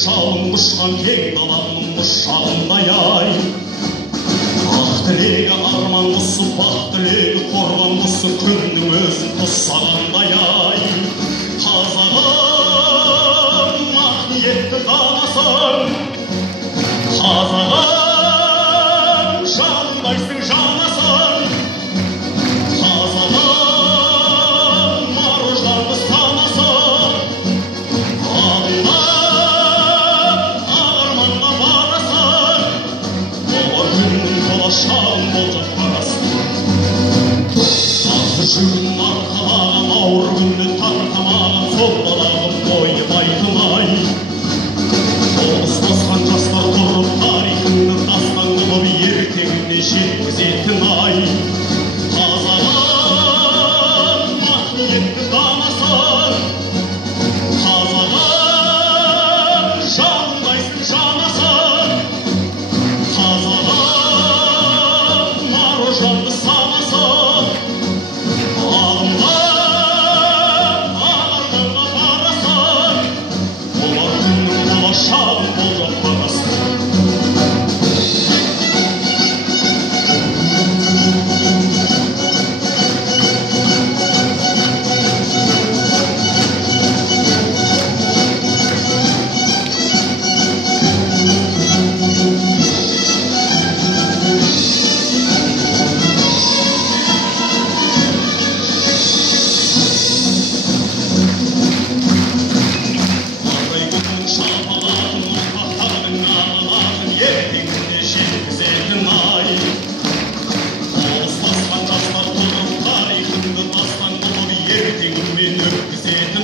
жалын ұшқан кең даланың ұшағындай ай. Ақ тілегі арман құсы, бақ тілегі қорған құсы, күннің өзін қоссағандай ай. Қазағым ақ ниетті данасың, қазағым жанымдайсың жанасың, қазағым аружанды санасың, адымдап арманға барасың, ол күннің болашағын болжап барасың. Аты жүгін арқалаған, ауыр күнді тарқамаған, сол балағым бойы байқымай. Тоғыз басқан жастар тұрып, тарихыңды дастан қылып, ертеңіне жеткізетін ай. Қазағым ақ ниетті данасың, қазағым жанымдайсың жанасың, қазағым аружанды санасың, адымдап арманға барасың, болар күннің болашағын болжап барасың. Ардай күннің шапалағын, ұрпақтардың ағалағын, ертеңіне жеткізетін ай. Тоғыз басқан жастар тұрып, тарихыңды дастан қылып, ертеңімен өткізетін